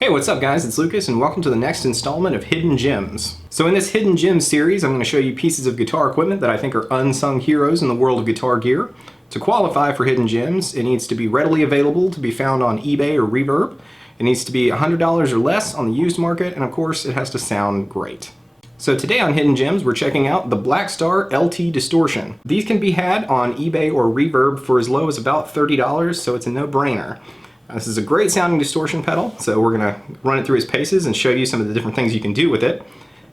Hey, what's up guys? It's Lucas and welcome to the next installment of Hidden Gems. So in this Hidden Gems series, I'm going to show you pieces of guitar equipment that I think are unsung heroes in the world of guitar gear. To qualify for Hidden Gems, it needs to be readily available to be found on eBay or Reverb. It needs to be $100 or less on the used market, and of course it has to sound great. So today on Hidden Gems, we're checking out the Blackstar LT Distortion. These can be had on eBay or Reverb for as low as about $30, so it's a no-brainer. This is a great sounding distortion pedal, so we're going to run it through its paces and show you some of the different things you can do with it.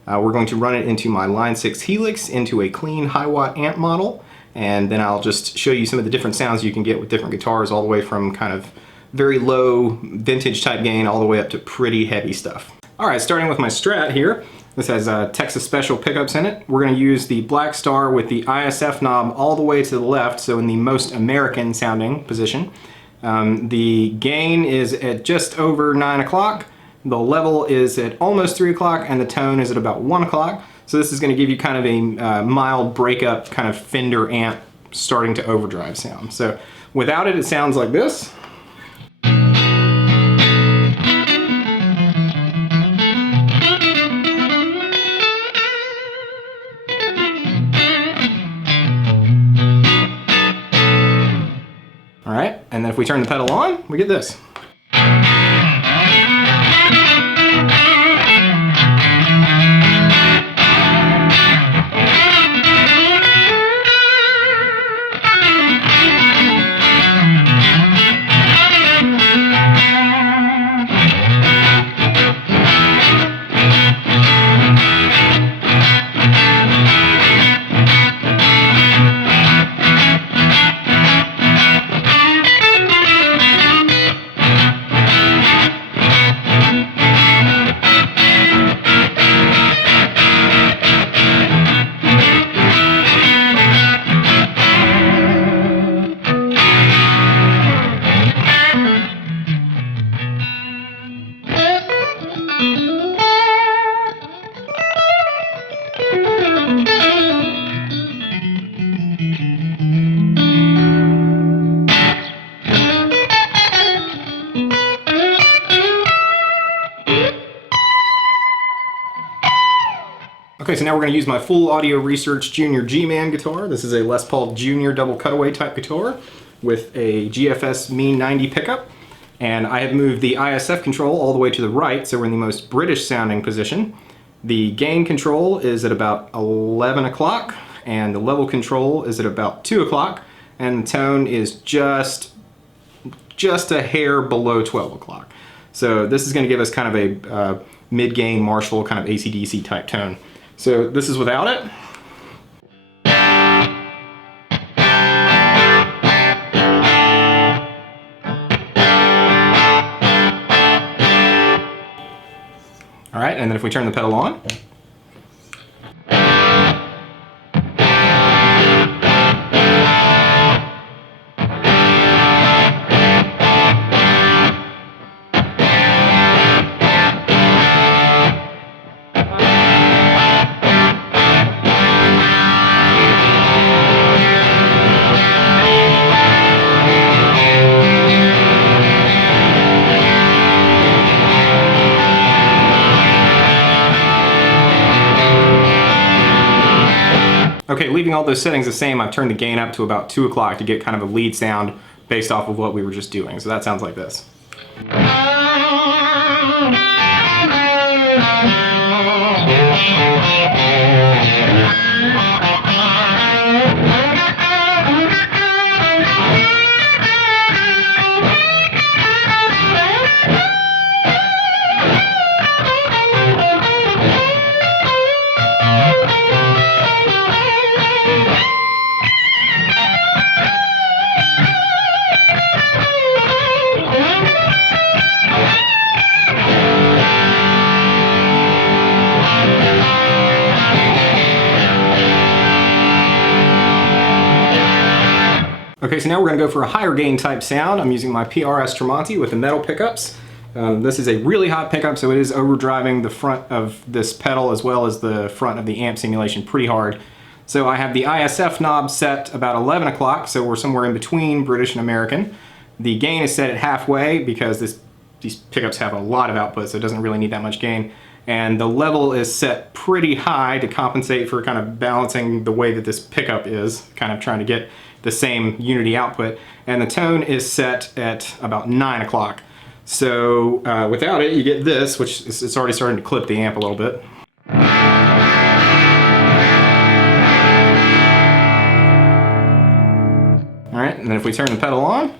We're going to run it into my Line 6 Helix, into a clean high watt amp model, and then I'll just show you some of the different sounds you can get with different guitars, all the way from kind of very low vintage type gain all the way up to pretty heavy stuff. Alright, starting with my Strat here. This has Texas Special pickups in it. We're going to use the Blackstar with the ISF knob all the way to the left, so in the most American sounding position. The gain is at just over 9 o'clock, the level is at almost 3 o'clock, and the tone is at about 1 o'clock. So this is going to give you kind of a mild breakup kind of Fender amp starting to overdrive sound. So without it, it sounds like this. Alright, and then if we turn the pedal on, we get this. Okay, so now we're going to use my full audio research Junior G-Man guitar. This is a Les Paul Junior double cutaway type guitar with a GFS Mean 90 pickup. And I have moved the ISF control all the way to the right, so we're in the most British sounding position. The gain control is at about 11 o'clock, and the level control is at about 2 o'clock, and the tone is just a hair below 12 o'clock. So this is going to give us kind of a mid-gain Marshall kind of AC/DC type tone. So this is without it. All right, and then if we turn the pedal on. Okay, leaving all those settings the same, I've turned the gain up to about 2 o'clock to get kind of a lead sound based off of what we were just doing. So that sounds like this. Okay, so now we're going to go for a higher gain type sound. I'm using my PRS Tremonti with the metal pickups. This is a really hot pickup, so it is overdriving the front of this pedal as well as the front of the amp simulation pretty hard. So I have the ISF knob set about 11 o'clock, so we're somewhere in between British and American. The gain is set at halfway because this these pickups have a lot of output, so it doesn't really need that much gain. And the level is set pretty high to compensate for kind of balancing the way that this pickup is, kind of trying to get the same unity output. And the tone is set at about 9 o'clock. So without it, you get this, which it's already starting to clip the amp a little bit. All right, and then if we turn the pedal on,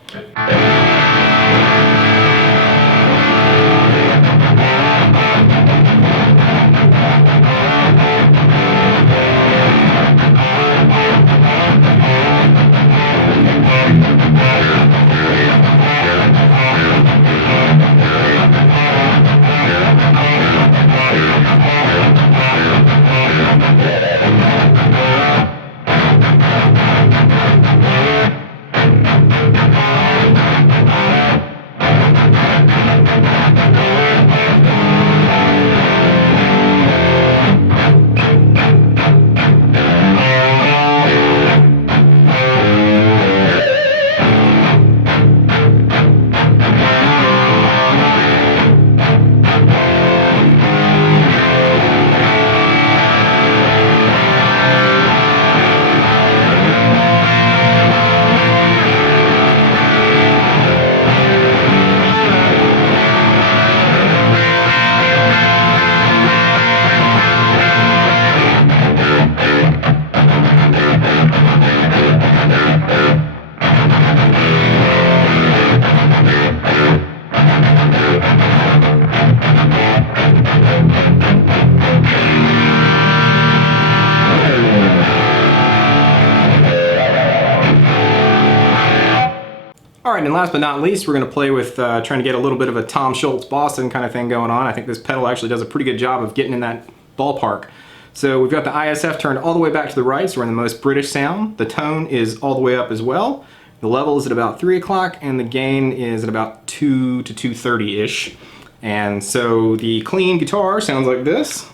all right, and last but not least, we're going to play with trying to get a little bit of a Tom Schultz Boston kind of thing going on. I think this pedal actually does a pretty good job of getting in that ballpark. So we've got the ISF turned all the way back to the right, so we're in the most British sound. The tone is all the way up as well. The level is at about 3 o'clock, and the gain is at about 2 to 230-ish. And so the clean guitar sounds like this.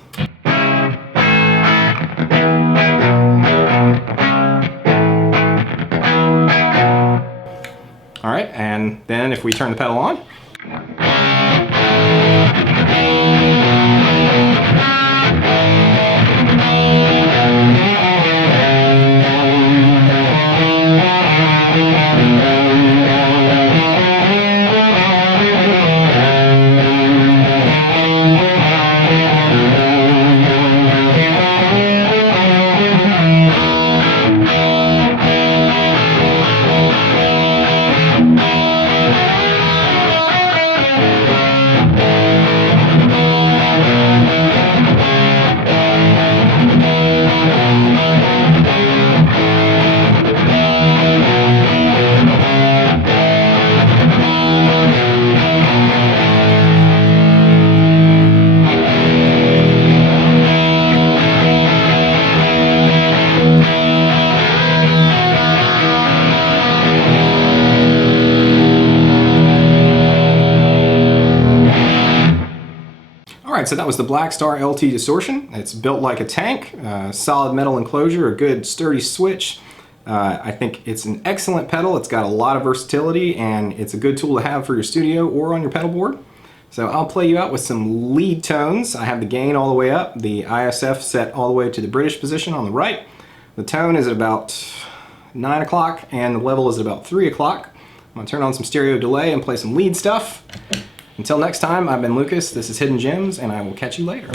All right, and then if we turn the pedal on, Alright, so that was the Blackstar LT Distortion. It's built like a tank, solid metal enclosure, a good sturdy switch. I think it's an excellent pedal. It's got a lot of versatility, and it's a good tool to have for your studio or on your pedal board. So I'll play you out with some lead tones. I have the gain all the way up, the ISF set all the way to the British position on the right. The tone is at about 9 o'clock, and the level is at about 3 o'clock. I'm going to turn on some stereo delay and play some lead stuff. Until next time, I've been Lucas, this is Hidden Gems, and I will catch you later.